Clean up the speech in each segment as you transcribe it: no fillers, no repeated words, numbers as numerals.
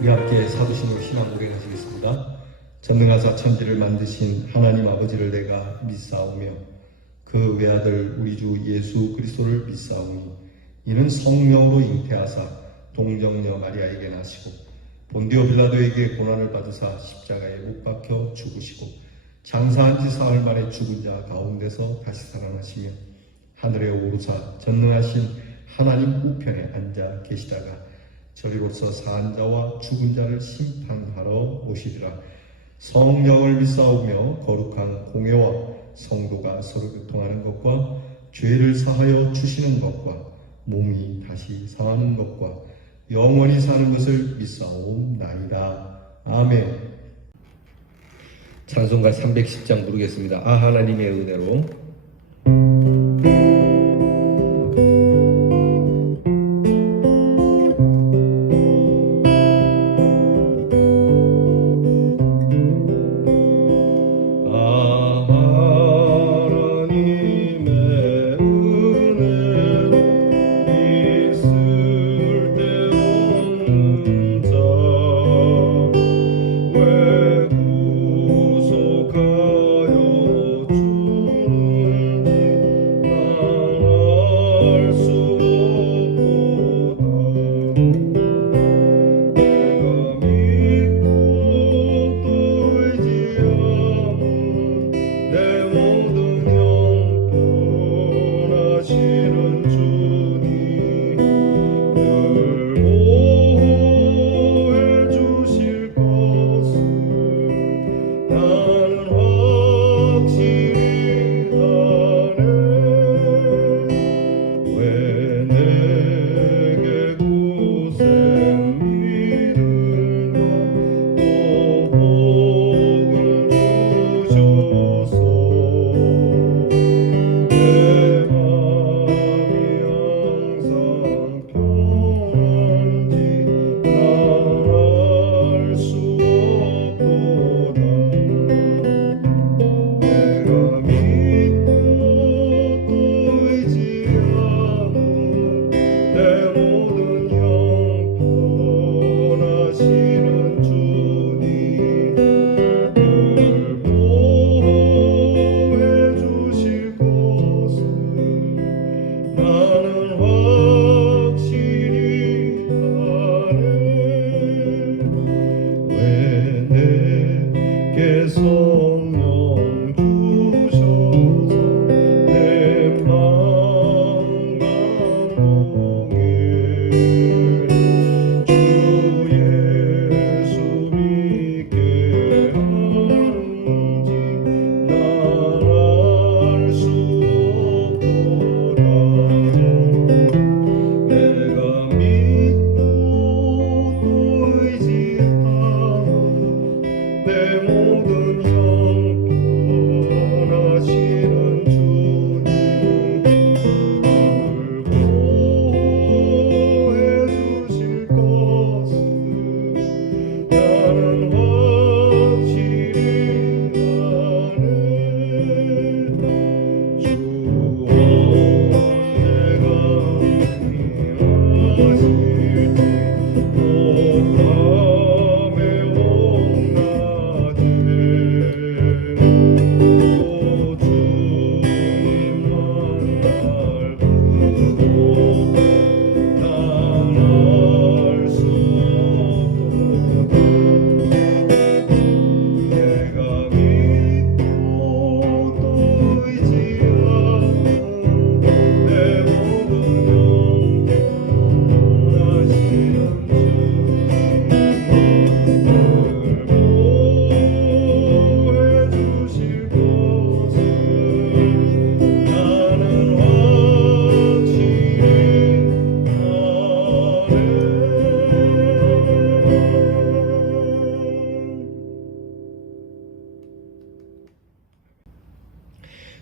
우리 함께 사도신으로 신앙 고백하시겠습니다. 전능하사 천지를 만드신 하나님 아버지를 내가 믿사오며 그 외아들 우리 주 예수 그리스도를 믿사오니 이는 성령으로 잉태하사 동정녀 마리아에게 나시고 본디오 빌라도에게 고난을 받으사 십자가에 못 박혀 죽으시고 장사한 지 사흘 만에 죽은 자 가운데서 다시 살아나시며 하늘에 오르사 전능하신 하나님 우편에 앉아 계시다가 저리로서 사한 자와 죽은 자를 심판하러 오시리라. 성령을 믿사오며 거룩한 공예와 성도가 서로 교통하는 것과 죄를 사하여 주시는 것과 몸이 다시 상하는 것과 영원히 사는 것을 믿사옵나이다. 아멘. 찬송가 310장 부르겠습니다. 아 하나님의 은혜로.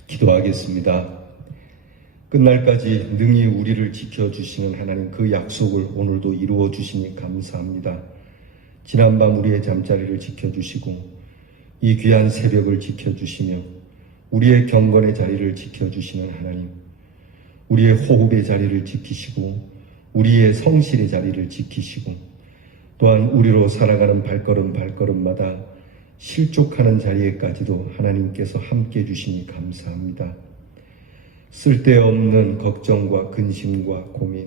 기도하겠습니다. 끝날까지 능히 우리를 지켜주시는 하나님 그 약속을 오늘도 이루어 주시니 감사합니다. 지난밤 우리의 잠자리를 지켜주시고 이 귀한 새벽을 지켜주시며 우리의 경건의 자리를 지켜주시는 하나님, 우리의 호흡의 자리를 지키시고 우리의 성실의 자리를 지키시고 또한 우리로 살아가는 발걸음마다 실족하는 자리에까지도 하나님께서 함께 해주시니 감사합니다. 쓸데없는 걱정과 근심과 고민,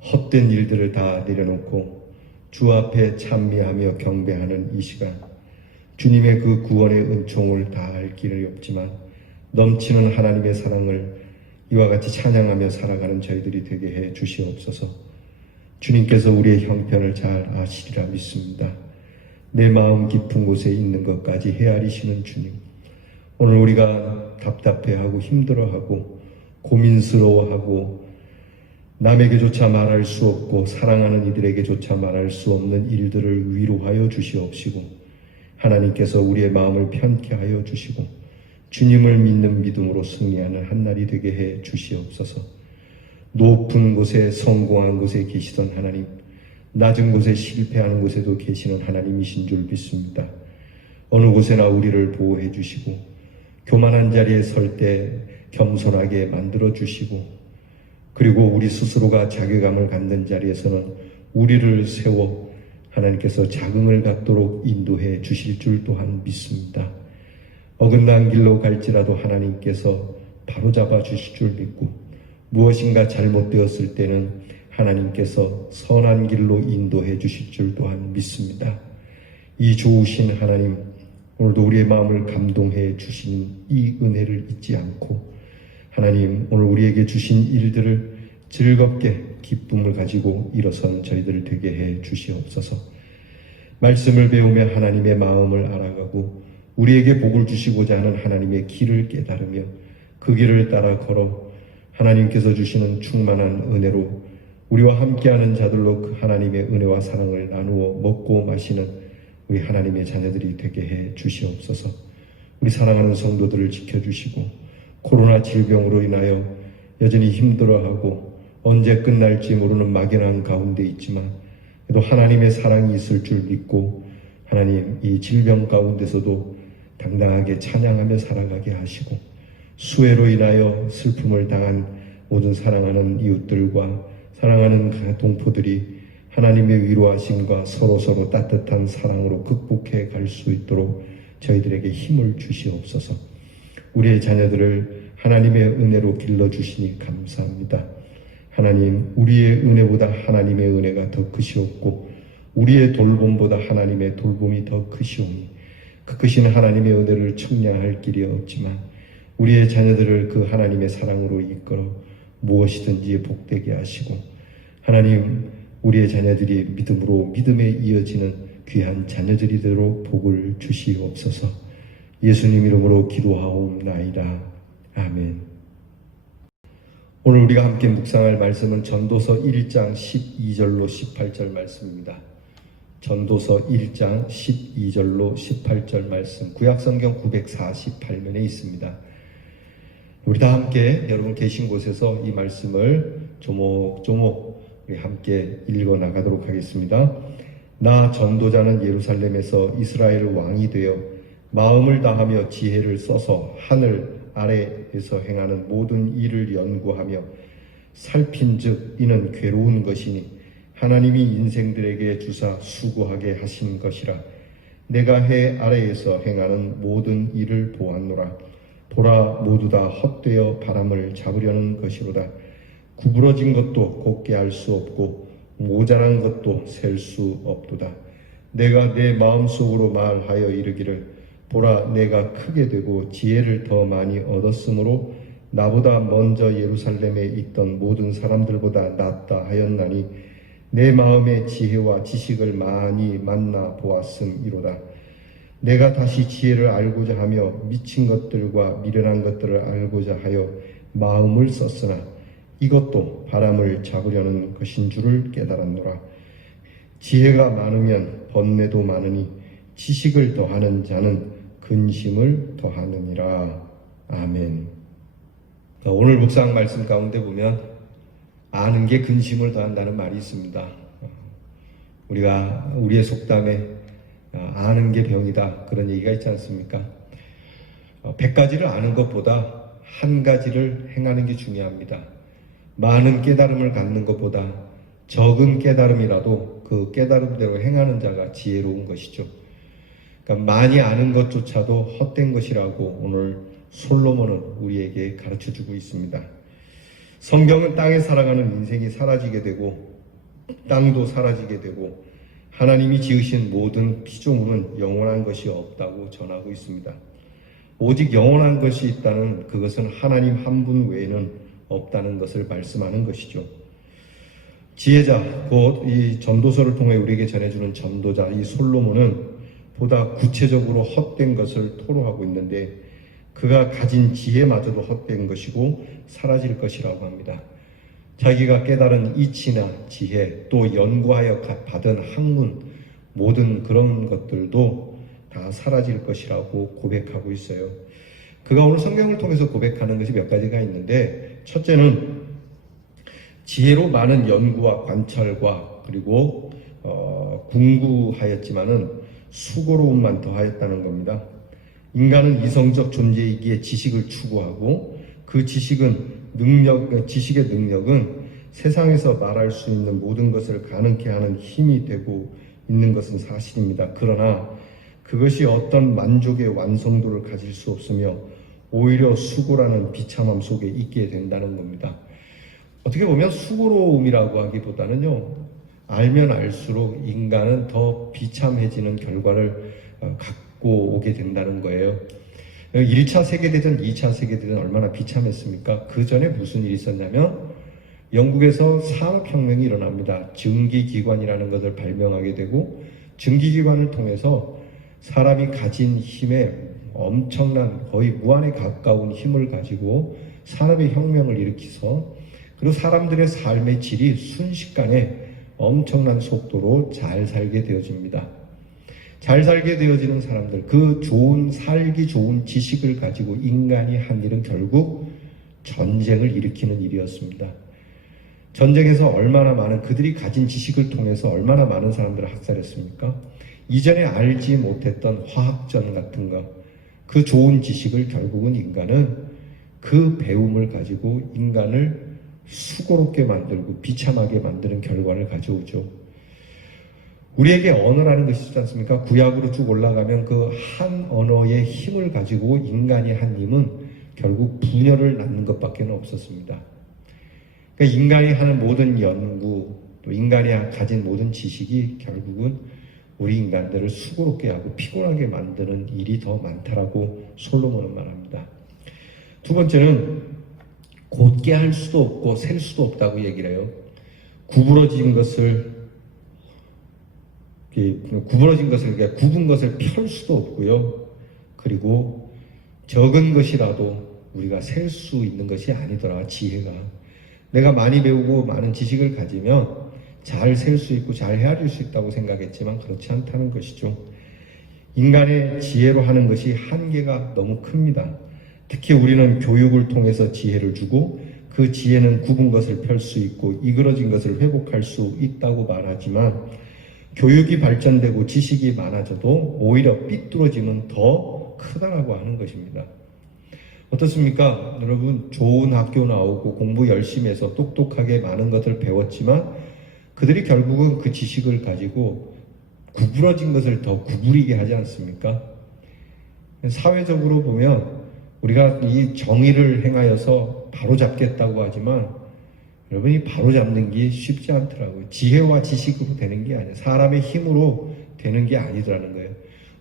헛된 일들을 다 내려놓고 주 앞에 찬미하며 경배하는 이 시간, 주님의 그 구원의 은총을 다할 길이 없지만 넘치는 하나님의 사랑을 이와 같이 찬양하며 살아가는 저희들이 되게 해 주시옵소서. 주님께서 우리의 형편을 잘 아시리라 믿습니다. 내 마음 깊은 곳에 있는 것까지 헤아리시는 주님, 오늘 우리가 답답해하고 힘들어하고 고민스러워하고 남에게조차 말할 수 없고 사랑하는 이들에게조차 말할 수 없는 일들을 위로하여 주시옵시고, 하나님께서 우리의 마음을 편케 하여 주시고 주님을 믿는 믿음으로 승리하는 한날이 되게 해 주시옵소서. 높은 곳에 성공한 곳에 계시던 하나님, 낮은 곳에 실패하는 곳에도 계시는 하나님이신 줄 믿습니다. 어느 곳에나 우리를 보호해 주시고 교만한 자리에 설 때 겸손하게 만들어 주시고, 그리고 우리 스스로가 자괴감을 갖는 자리에서는 우리를 세워 하나님께서 자긍을 갖도록 인도해 주실 줄 또한 믿습니다. 어긋난 길로 갈지라도 하나님께서 바로잡아 주실 줄 믿고, 무엇인가 잘못되었을 때는 하나님께서 선한 길로 인도해 주실 줄 또한 믿습니다. 이 좋으신 하나님, 오늘도 우리의 마음을 감동해 주신 이 은혜를 잊지 않고, 하나님 오늘 우리에게 주신 일들을 즐겁게 기쁨을 가지고 일어선 저희들 되게 해 주시옵소서. 말씀을 배우며 하나님의 마음을 알아가고 우리에게 복을 주시고자 하는 하나님의 길을 깨달으며 그 길을 따라 걸어 하나님께서 주시는 충만한 은혜로 우리와 함께하는 자들로 그 하나님의 은혜와 사랑을 나누어 먹고 마시는 우리 하나님의 자녀들이 되게 해 주시옵소서. 우리 사랑하는 성도들을 지켜주시고, 코로나 질병으로 인하여 여전히 힘들어하고 언제 끝날지 모르는 막연한 가운데 있지만 그래도 하나님의 사랑이 있을 줄 믿고, 하나님 이 질병 가운데서도 당당하게 찬양하며 살아가게 하시고, 수해로 인하여 슬픔을 당한 모든 사랑하는 이웃들과 사랑하는 동포들이 하나님의 위로하심과 서로 따뜻한 사랑으로 극복해 갈 수 있도록 저희들에게 힘을 주시옵소서. 우리의 자녀들을 하나님의 은혜로 길러주시니 감사합니다. 하나님, 우리의 은혜보다 하나님의 은혜가 더 크시옵고 우리의 돌봄보다 하나님의 돌봄이 더 크시오니 그 크신 하나님의 은혜를 청량할 길이 없지만 우리의 자녀들을 그 하나님의 사랑으로 이끌어 무엇이든지 복되게 하시고, 하나님 우리의 자녀들이 믿음으로 믿음에 이어지는 귀한 자녀들이 되도록 복을 주시옵소서. 예수님 이름으로 기도하옵나이다. 아멘. 오늘 우리가 함께 묵상할 말씀은 전도서 1장 12절로 18절 말씀입니다. 전도서 1장 12절로 18절 말씀, 구약성경 948면에 있습니다. 우리 다 함께 여러분 계신 곳에서 이 말씀을 조목조목 우리 함께 읽어 나가도록 하겠습니다. 나 전도자는 예루살렘에서 이스라엘 왕이 되어 마음을 다하며 지혜를 써서 하늘 아래에서 행하는 모든 일을 연구하며 살핀즉 이는 괴로운 것이니 하나님이 인생들에게 주사 수고하게 하신 것이라. 내가 해 아래에서 행하는 모든 일을 보았노라. 보라, 모두 다 헛되어 바람을 잡으려는 것이로다. 구부러진 것도 곱게 할 수 없고 모자란 것도 셀 수 없도다. 내가 내 마음속으로 말하여 이르기를 보라, 내가 크게 되고 지혜를 더 많이 얻었으므로 나보다 먼저 예루살렘에 있던 모든 사람들보다 낫다 하였나니 내 마음의 지혜와 지식을 많이 만나 보았음이로다. 내가 다시 지혜를 알고자 하며 미친 것들과 미련한 것들을 알고자 하여 마음을 썼으나 이것도 바람을 잡으려는 것인 줄을 깨달았노라. 지혜가 많으면 번뇌도 많으니 지식을 더하는 자는 근심을 더하느니라. 아멘. 오늘 묵상 말씀 가운데 보면 아는 게 근심을 더한다는 말이 있습니다. 우리가 우리의 속담에 아는 게 병이다 그런 얘기가 있지 않습니까? 100가지를 아는 것보다 한 가지를 행하는 게 중요합니다. 많은 깨달음을 갖는 것보다 적은 깨달음이라도 그 깨달음대로 행하는 자가 지혜로운 것이죠. 그러니까 많이 아는 것조차도 헛된 것이라고 오늘 솔로몬은 우리에게 가르쳐주고 있습니다. 성경은 땅에 살아가는 인생이 사라지게 되고 땅도 사라지게 되고 하나님이 지으신 모든 피조물은 영원한 것이 없다고 전하고 있습니다. 오직 영원한 것이 있다는 그것은 하나님 한 분 외에는 없다는 것을 말씀하는 것이죠. 지혜자, 곧 이 전도서를 통해 우리에게 전해주는 전도자 이 솔로몬은 보다 구체적으로 헛된 것을 토로하고 있는데 그가 가진 지혜마저도 헛된 것이고 사라질 것이라고 합니다. 자기가 깨달은 이치나 지혜, 또 연구하여 받은 학문, 모든 그런 것들도 다 사라질 것이라고 고백하고 있어요. 그가 오늘 성경을 통해서 고백하는 것이 몇 가지가 있는데, 첫째는 지혜로 많은 연구와 관찰과 그리고 궁구하였지만은 수고로움만 더하였다는 겁니다. 인간은 이성적 존재이기에 지식을 추구하고 그 지식의 능력은 세상에서 말할 수 있는 모든 것을 가능케 하는 힘이 되고 있는 것은 사실입니다. 그러나 그것이 어떤 만족의 완성도를 가질 수 없으며 오히려 수고라는 비참함 속에 있게 된다는 겁니다. 어떻게 보면 수고로움이라고 하기보다는요, 알면 알수록 인간은 더 비참해지는 결과를 갖고 오게 된다는 거예요. 1차 세계대전, 2차 세계대전 얼마나 비참했습니까? 그 전에 무슨 일이 있었냐면 영국에서 산업혁명이 일어납니다. 증기기관이라는 것을 발명하게 되고 증기기관을 통해서 사람이 가진 힘에 엄청난 거의 무한에 가까운 힘을 가지고 산업의 혁명을 일으켜서 그리고 사람들의 삶의 질이 순식간에 엄청난 속도로 잘 살게 되어집니다. 잘 살게 되어지는 사람들, 그 살기 좋은 지식을 가지고 인간이 한 일은 결국 전쟁을 일으키는 일이었습니다. 전쟁에서 얼마나 많은 그들이 가진 지식을 통해서 얼마나 많은 사람들을 학살했습니까? 이전에 알지 못했던 화학전 같은 거, 그 좋은 지식을 결국은 인간은 그 배움을 가지고 인간을 수고롭게 만들고 비참하게 만드는 결과를 가져오죠. 우리에게 언어라는 것이 있지 않습니까? 구약으로 쭉 올라가면 그 한 언어의 힘을 가지고 인간이 한 힘은 결국 분열을 낳는 것밖에 없었습니다. 그러니까 인간이 하는 모든 연구, 또 인간이 가진 모든 지식이 결국은 우리 인간들을 수고롭게 하고 피곤하게 만드는 일이 더 많다라고 솔로몬은 말합니다. 두 번째는 곧게 할 수도 없고 셀 수도 없다고 얘기를 해요. 구부러진 것을 굽은 것을 펼 수도 없고요. 그리고 적은 것이라도 우리가 셀 수 있는 것이 아니더라. 지혜가 내가 많이 배우고 많은 지식을 가지면 잘 셀 수 있고 잘 헤아릴 수 있다고 생각했지만 그렇지 않다는 것이죠. 인간의 지혜로 하는 것이 한계가 너무 큽니다. 특히 우리는 교육을 통해서 지혜를 주고 그 지혜는 굽은 것을 펼 수 있고 이그러진 것을 회복할 수 있다고 말하지만 교육이 발전되고 지식이 많아져도 오히려 삐뚤어짐은 더 크다라고 하는 것입니다. 어떻습니까? 여러분, 좋은 학교 나오고 공부 열심히 해서 똑똑하게 많은 것을 배웠지만 그들이 결국은 그 지식을 가지고 구부러진 것을 더 구부리게 하지 않습니까? 사회적으로 보면 우리가 이 정의를 행하여서 바로잡겠다고 하지만 여러분이 바로잡는 게 쉽지 않더라고요. 지혜와 지식으로 되는 게 아니에요. 사람의 힘으로 되는 게 아니더라는 거예요.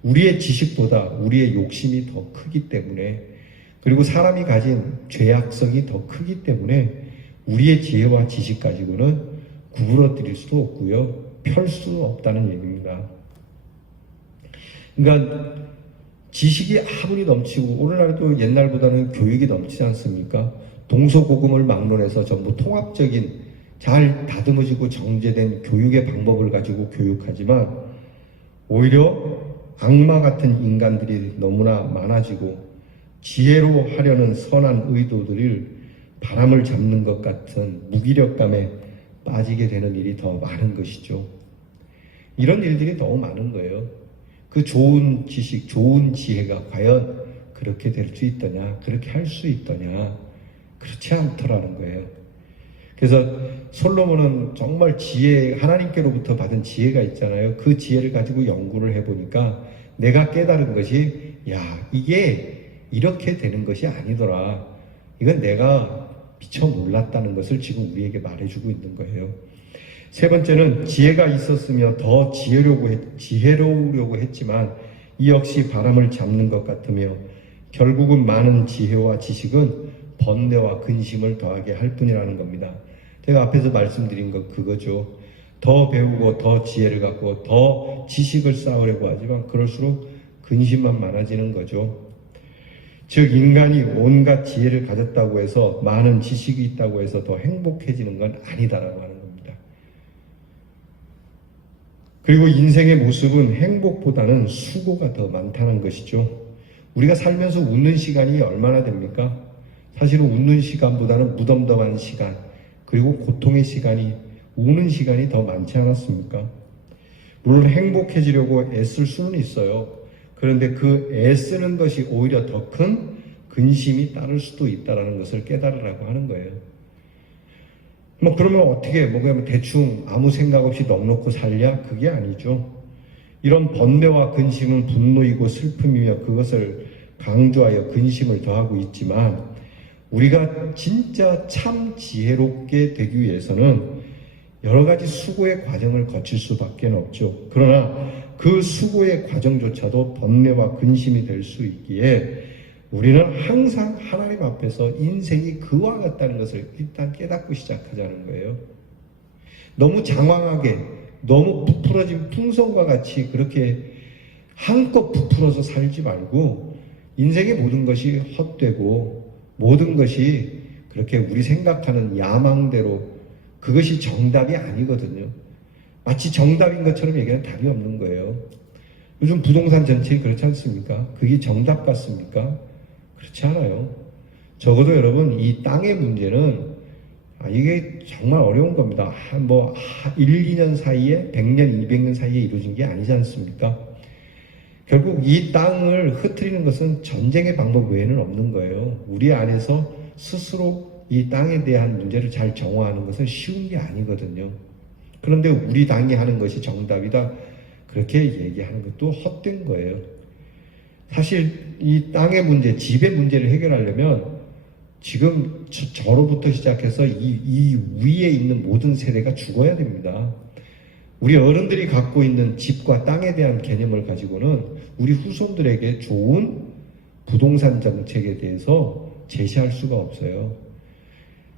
우리의 지식보다 우리의 욕심이 더 크기 때문에, 그리고 사람이 가진 죄악성이 더 크기 때문에 우리의 지혜와 지식 가지고는 구부러뜨릴 수도 없고요, 펼 수도 없다는 얘기입니다. 그러니까 지식이 아무리 넘치고, 오늘날도 옛날보다는 교육이 넘치지 않습니까? 동서고금을 막론해서 전부 통합적인 잘 다듬어지고 정제된 교육의 방법을 가지고 교육하지만 오히려 악마 같은 인간들이 너무나 많아지고 지혜로 하려는 선한 의도들을 바람을 잡는 것 같은 무기력감에 빠지게 되는 일이 더 많은 것이죠. 이런 일들이 너무 많은 거예요. 그 좋은 지식, 좋은 지혜가 과연 그렇게 될 수 있더냐, 그렇게 할 수 있더냐, 그렇지 않더라는 거예요. 그래서 솔로몬은 정말 하나님께로부터 받은 지혜가 있잖아요. 그 지혜를 가지고 연구를 해보니까 내가 깨달은 것이, 이게 이렇게 되는 것이 아니더라. 이건 내가 미처 몰랐다는 것을 지금 우리에게 말해주고 있는 거예요. 세 번째는 지혜가 있었으며 더 지혜로우려고 했지만 이 역시 바람을 잡는 것 같으며 결국은 많은 지혜와 지식은 번뇌와 근심을 더하게 할 뿐이라는 겁니다. 제가 앞에서 말씀드린 것 그거죠. 더 배우고 더 지혜를 갖고 더 지식을 쌓으려고 하지만 그럴수록 근심만 많아지는 거죠. 즉 인간이 온갖 지혜를 가졌다고 해서 많은 지식이 있다고 해서 더 행복해지는 건 아니다라고 하는 겁니다. 그리고 인생의 모습은 행복보다는 수고가 더 많다는 것이죠. 우리가 살면서 웃는 시간이 얼마나 됩니까? 사실은 웃는 시간보다는 무덤덤한 시간, 그리고 고통의 시간이, 우는 시간이 더 많지 않았습니까? 물론 행복해지려고 애쓸 수는 있어요. 그런데 그 애쓰는 것이 오히려 더 큰 근심이 따를 수도 있다는 것을 깨달으라고 하는 거예요. 그러면 어떻게, 그냥 대충 아무 생각 없이 넋놓고 살랴? 그게 아니죠. 이런 번뇌와 근심은 분노이고 슬픔이며 그것을 강조하여 근심을 더하고 있지만 우리가 진짜 참 지혜롭게 되기 위해서는 여러 가지 수고의 과정을 거칠 수밖에 없죠. 그러나 그 수고의 과정조차도 번뇌와 근심이 될 수 있기에 우리는 항상 하나님 앞에서 인생이 그와 같다는 것을 일단 깨닫고 시작하자는 거예요. 너무 장황하게, 너무 부풀어진 풍선과 같이 그렇게 한껏 부풀어서 살지 말고 인생의 모든 것이 헛되고 모든 것이 그렇게 우리 생각하는 야망대로 그것이 정답이 아니거든요. 마치 정답인 것처럼 얘기하는 답이 없는 거예요. 요즘 부동산 전체가 그렇지 않습니까? 그게 정답 같습니까? 그렇지 않아요. 적어도 여러분 이 땅의 문제는 이게 정말 어려운 겁니다. 1, 2년 사이에 100년, 200년 사이에 이루어진 게 아니지 않습니까? 결국 이 땅을 흩트리는 것은 전쟁의 방법 외에는 없는 거예요. 우리 안에서 스스로 이 땅에 대한 문제를 잘 정화하는 것은 쉬운 게 아니거든요. 그런데 우리 당이 하는 것이 정답이다 그렇게 얘기하는 것도 헛된 거예요. 사실 이 땅의 문제, 집의 문제를 해결하려면 지금 저로부터 시작해서 이 위에 있는 모든 세대가 죽어야 됩니다. 우리 어른들이 갖고 있는 집과 땅에 대한 개념을 가지고는 우리 후손들에게 좋은 부동산 정책에 대해서 제시할 수가 없어요.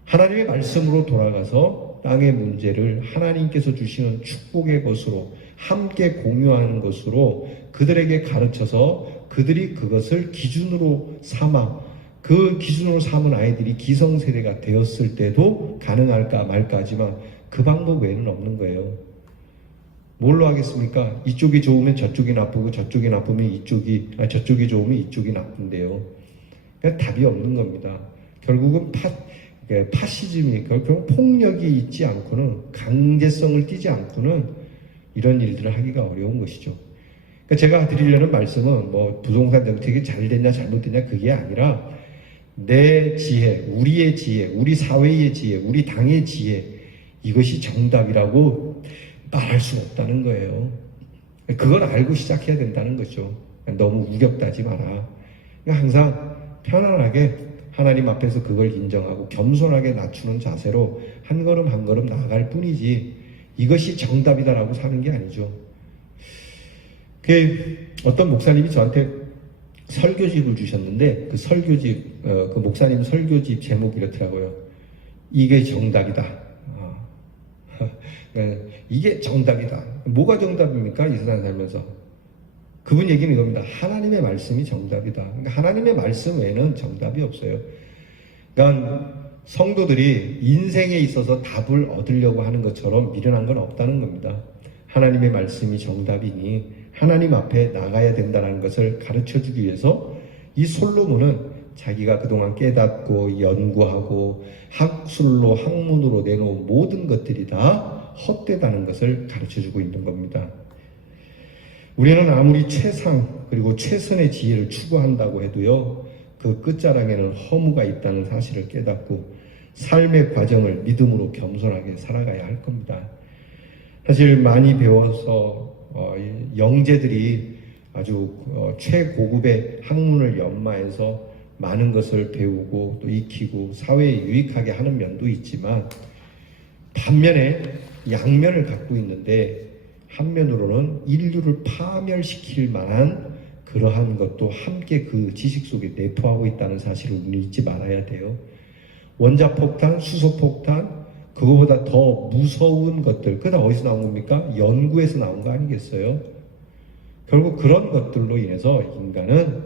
하나님의 말씀으로 돌아가서 땅의 문제를 하나님께서 주시는 축복의 것으로 함께 공유하는 것으로 그들에게 가르쳐서 그들이 그것을 기준으로 삼아 그 기준으로 삼은 아이들이 기성세대가 되었을 때도 가능할까 말까 하지만 그 방법 외에는 없는 거예요. 뭘로 하겠습니까? 이쪽이 좋으면 저쪽이 나쁘고 저쪽이 나쁘면 저쪽이 좋으면 이쪽이 나쁜데요. 그러니까 답이 없는 겁니다. 결국은 파시즘이 결국 폭력이 있지 않고는 강제성을 띠지 않고는 이런 일들을 하기가 어려운 것이죠. 그러니까 제가 드리려는 말씀은 부동산 정책이 잘 됐냐 잘못됐냐 그게 아니라 내 지혜, 우리의 지혜, 우리 사회의 지혜, 우리 당의 지혜 이것이 정답이라고 말할 수 없다는 거예요. 그걸 알고 시작해야 된다는 거죠. 너무 우격다지 마라. 항상 편안하게 하나님 앞에서 그걸 인정하고 겸손하게 낮추는 자세로 한 걸음 한 걸음 나아갈 뿐이지 이것이 정답이다라고 사는 게 아니죠. 어떤 목사님이 저한테 설교집을 주셨는데 그 설교집, 그 목사님 설교집 제목이 이렇더라고요. 이게 정답이다. 이게 정답이다. 뭐가 정답입니까? 이 세상 살면서. 그분 얘기는 이겁니다. 하나님의 말씀이 정답이다. 그러니까 하나님의 말씀 외에는 정답이 없어요. 그러니까 성도들이 인생에 있어서 답을 얻으려고 하는 것처럼 미련한 건 없다는 겁니다. 하나님의 말씀이 정답이니 하나님 앞에 나가야 된다는 것을 가르쳐주기 위해서 이 솔로몬은 자기가 그동안 깨닫고 연구하고 학술로 학문으로 내놓은 모든 것들이 다 헛되다는 것을 가르쳐주고 있는 겁니다. 우리는 아무리 최상 그리고 최선의 지혜를 추구한다고 해도요 그 끝자락에는 허무가 있다는 사실을 깨닫고 삶의 과정을 믿음으로 겸손하게 살아가야 할 겁니다. 사실 많이 배워서 영재들이 아주 최고급의 학문을 연마해서 많은 것을 배우고 또 익히고 사회에 유익하게 하는 면도 있지만, 반면에 양면을 갖고 있는데 한면으로는 인류를 파멸시킬 만한 그러한 것도 함께 그 지식 속에 내포하고 있다는 사실을 우리 잊지 말아야 돼요. 원자폭탄, 수소폭탄, 그거보다 더 무서운 것들, 그거 다 어디서 나온 겁니까? 연구에서 나온 거 아니겠어요? 결국 그런 것들로 인해서 인간은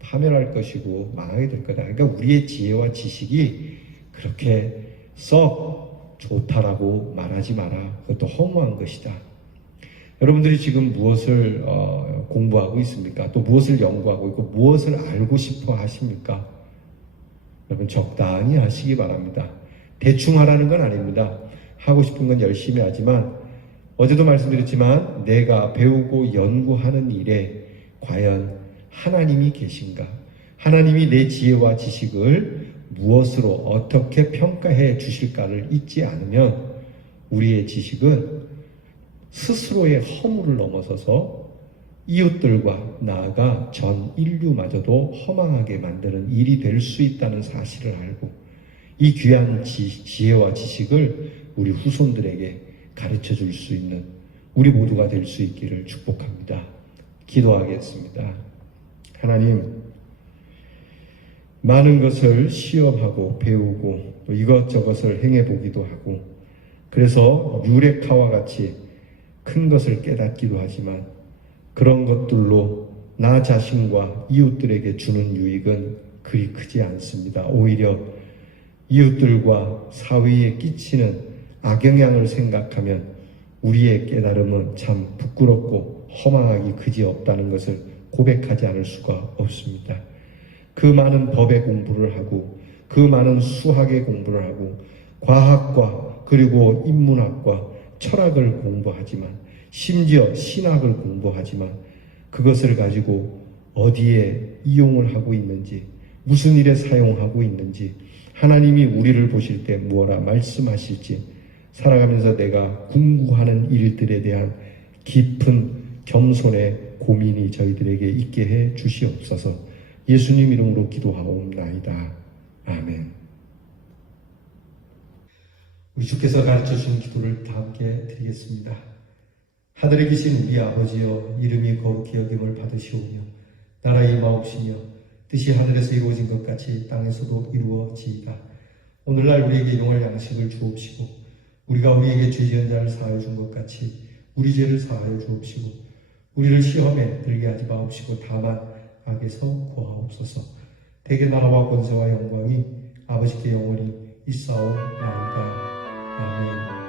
파멸할 것이고 망하게 될 거다. 그러니까 우리의 지혜와 지식이 그렇게 썩 좋다라고 말하지 마라. 그것도 허무한 것이다. 여러분들이 지금 무엇을 공부하고 있습니까? 또 무엇을 연구하고 있고 무엇을 알고 싶어 하십니까? 여러분 적당히 하시기 바랍니다. 대충 하라는 건 아닙니다. 하고 싶은 건 열심히 하지만, 어제도 말씀드렸지만 내가 배우고 연구하는 일에 과연 하나님이 계신가? 하나님이 내 지혜와 지식을 무엇으로 어떻게 평가해 주실까를 잊지 않으면 우리의 지식은 스스로의 허물을 넘어서서 이웃들과 나아가 전 인류마저도 허망하게 만드는 일이 될 수 있다는 사실을 알고 이 귀한 지혜와 지식을 우리 후손들에게 가르쳐 줄 수 있는 우리 모두가 될 수 있기를 축복합니다. 기도하겠습니다. 하나님, 많은 것을 시험하고 배우고 또 이것저것을 행해보기도 하고, 그래서 유레카와 같이 큰 것을 깨닫기도 하지만 그런 것들로 나 자신과 이웃들에게 주는 유익은 그리 크지 않습니다. 오히려 이웃들과 사회에 끼치는 악영향을 생각하면 우리의 깨달음은 참 부끄럽고 허망하기 그지없다는 것을 고백하지 않을 수가 없습니다. 그 많은 법의 공부를 하고 그 많은 수학의 공부를 하고 과학과 그리고 인문학과 철학을 공부하지만, 심지어 신학을 공부하지만 그것을 가지고 어디에 이용을 하고 있는지, 무슨 일에 사용하고 있는지, 하나님이 우리를 보실 때 무엇라 말씀하실지 살아가면서 내가 궁구하는 일들에 대한 깊은 겸손의 고민이 저희들에게 있게 해 주시옵소서. 예수님 이름으로 기도하옵나이다. 아멘. 우리 주께서 가르쳐 주신 기도를 다 함께 드리겠습니다. 하늘에 계신 우리 아버지여, 이름이 거룩히 여김을 받으시오며 나라 임하옵시며 뜻이 하늘에서 이루어진 것 같이 땅에서도 이루어지이다. 오늘날 우리에게 일용할 양식을 주옵시고 우리가 우리에게 죄 지은 자를 사하여 준 것 같이 우리 죄를 사하여 주옵시고 우리를 시험에 들게 하지 마옵시고 다만 악에서 구하옵소서. 대개 나라와 권세와 영광이 아버지께 영원히 있사옵나이다. 아멘.